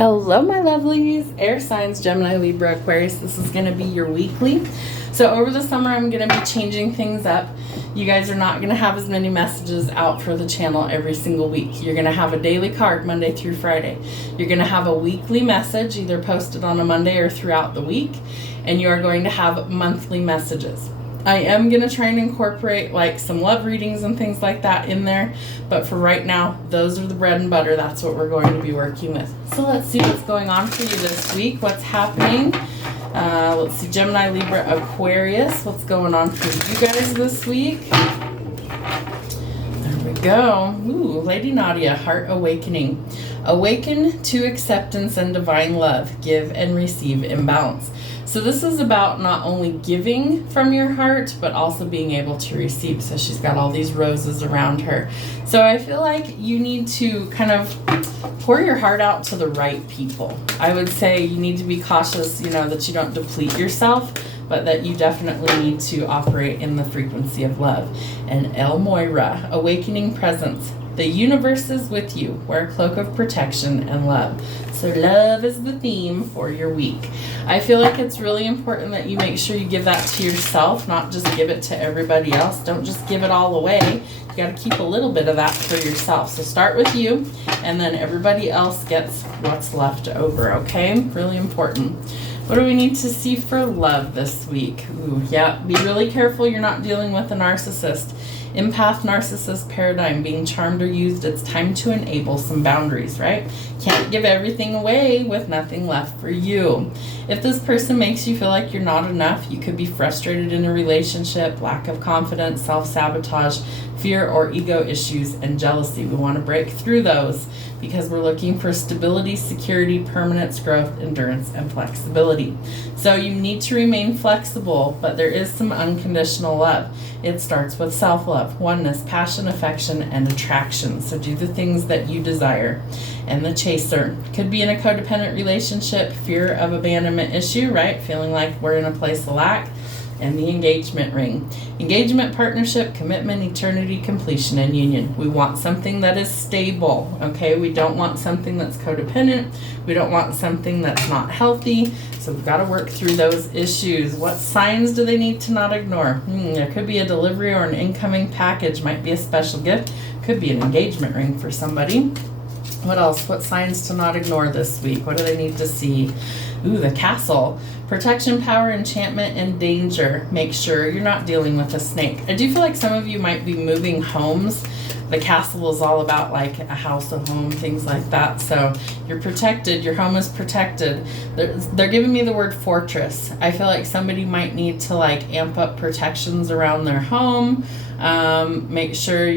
Hello, my lovelies, air signs, Gemini, Libra, Aquarius. This is going to be your weekly. So over the summer, I'm going to be changing things up. You guys are not going to have as many messages out for the channel every single week. You're going to have a daily card Monday through Friday. You're going to have a weekly message either posted on a Monday or throughout the week. And you are going to have monthly messages. I am going to try and incorporate like some love readings and things like that in there. But for right now, those are the bread and butter. That's what we're going to be working with. So let's see what's going on for you this week. What's happening? Let's see, Gemini, Libra, Aquarius. What's going on for you guys this week? There we go. Ooh, Lady Nadia, Heart Awakening. Awaken to acceptance and divine love. Give and receive in balance. So this is about not only giving from your heart, but also being able to receive. So she's got all these roses around her. So I feel like you need to kind of pour your heart out to the right people. I would say you need to be cautious, that you don't deplete yourself, but that you definitely need to operate in the frequency of love. And El Moira, Awakening Presence. The universe is with you. Wear a cloak of protection and love. So love is the theme for your week. I feel like it's really important that you make sure you give that to yourself, not just give it to everybody else. Don't just give it all away. You got to keep a little bit of that for yourself. So start with you, and then everybody else gets what's left over, okay? Really important. What do we need to see for love this week? Ooh, yeah, be really careful you're not dealing with a narcissist. Empath narcissist paradigm, being charmed or used. It's time to enable some boundaries, right? Can't give everything away with nothing left for you. If this person makes you feel like you're not enough, you could be frustrated in a relationship, lack of confidence, self-sabotage, fear or ego issues, and jealousy. We want to break through those because we're looking for stability, security, permanence, growth, endurance, and flexibility. So you need to remain flexible, but there is some unconditional love. It starts with self-love, oneness, passion, affection, and attraction. So do the things that you desire. And the chaser could be in a codependent relationship, fear of abandonment issue, right? Feeling like we're in a place of lack. And the engagement ring. Engagement, partnership, commitment, eternity, completion, and union. We want something that is stable, okay? We don't want something that's codependent. We don't want something that's not healthy. So we've got to work through those issues. What signs do they need to not ignore? There could be a delivery or an incoming package. Might be a special gift. Could be an engagement ring for somebody. What else? What signs to not ignore this week? What do they need to see? Ooh, the castle. Protection, power, enchantment, and danger. Make sure you're not dealing with a snake. I do feel like some of you might be moving homes. The castle is all about like a house, a home, things like that. So you're protected. Your home is protected. They're giving me the word fortress. I feel like somebody might need to like amp up protections around their home. Make sure,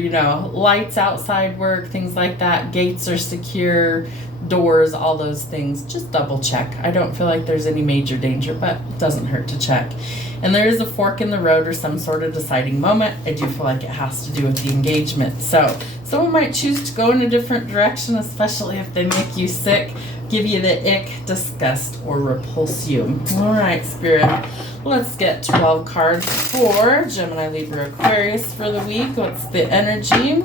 lights outside work, things like that. Gates are secure. Doors, all those things. Just double check. I don't feel like there's any major danger, but it doesn't hurt to check. And there is a fork in the road or some sort of deciding moment. I do feel like it has to do with the engagement. So someone might choose to go in a different direction, especially if they make you sick, give you the ick, disgust, or repulse you. All right, Spirit. Let's get 12 cards for Gemini, Libra, Aquarius for the week. What's the energy?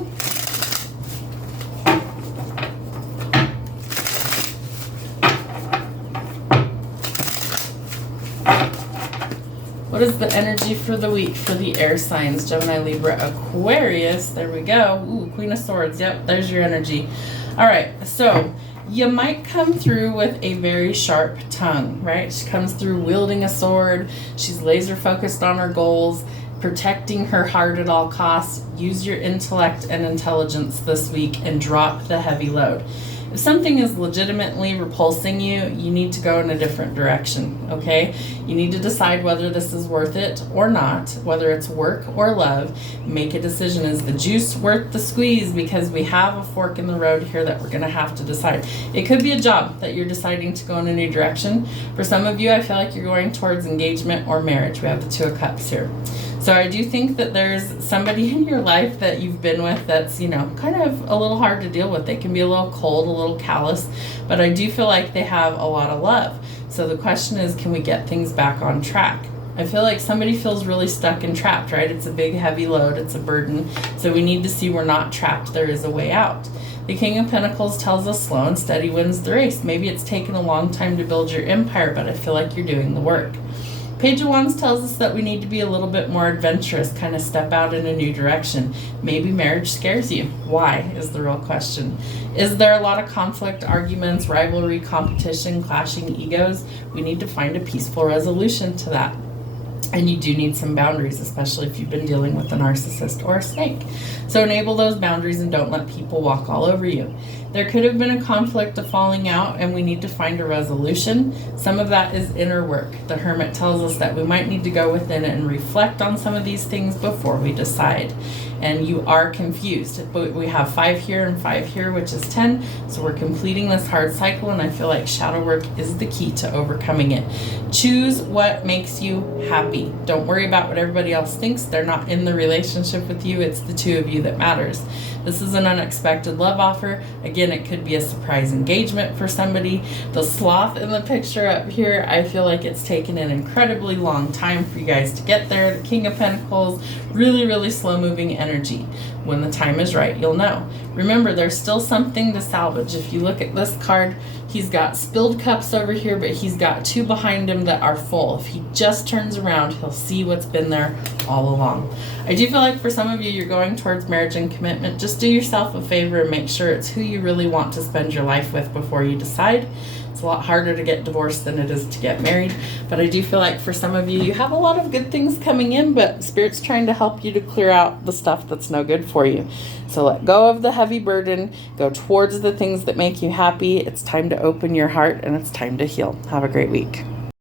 What is the energy for the week for the air signs? Gemini, Libra, Aquarius. There we go. Ooh, Queen of Swords. Yep, there's your energy. All right, so you might come through with a very sharp tongue, right? She comes through wielding a sword. She's laser focused on her goals, protecting her heart at all costs. Use your intellect and intelligence this week and drop the heavy load. If something is legitimately repulsing you, you need to go in a different direction, okay? You need to decide whether this is worth it or not, whether it's work or love. Make a decision. Is the juice worth the squeeze? Because we have a fork in the road here that we're going to have to decide. It could be a job that you're deciding to go in a new direction. For some of you, I feel like you're going towards engagement or marriage. We have the Two of Cups here. So I do think that there's somebody in your life that you've been with that's, kind of a little hard to deal with. They can be a little cold, a little callous, but I do feel like they have a lot of love. So the question is, can we get things back on track? I feel like somebody feels really stuck and trapped, right? It's a big, heavy load. It's a burden. So we need to see we're not trapped. There is a way out. The King of Pentacles tells us slow and steady wins the race. Maybe it's taken a long time to build your empire, but I feel like you're doing the work. Page of Wands tells us that we need to be a little bit more adventurous, kind of step out in a new direction. Maybe marriage scares you. Why is the real question. Is there a lot of conflict, arguments, rivalry, competition, clashing egos? We need to find a peaceful resolution to that. And you do need some boundaries, especially if you've been dealing with a narcissist or a snake. So enable those boundaries and don't let people walk all over you. There could have been a conflict, a falling out, and we need to find a resolution. Some of that is inner work. The Hermit tells us that we might need to go within and reflect on some of these things before we decide. And you are confused. But we have 5 here and 5 here, which is 10. So we're completing this hard cycle, and I feel like shadow work is the key to overcoming it. Choose what makes you happy. Don't worry about what everybody else thinks. They're not in the relationship with you. It's the two of you that matters. This is an unexpected love offer. Again, it could be a surprise engagement for somebody. The sloth in the picture up here, I feel like it's taken an incredibly long time for you guys to get there. The King of Pentacles, really, really slow moving energy. When the time is right, you'll know. Remember, there's still something to salvage. If you look at this card, he's got spilled cups over here, but he's got 2 behind him that are full. If he just turns around, he'll see what's been there all along. I do feel like for some of you, you're going towards marriage and commitment. Just do yourself a favor and make sure it's who you really want to spend your life with before you decide. It's a lot harder to get divorced than it is to get married. But I do feel like for some of you, you have a lot of good things coming in, but Spirit's trying to help you to clear out the stuff that's no good for you. So let go of the heavy burden. Go towards the things that make you happy. It's time to open your heart, and it's time to heal. Have a great week.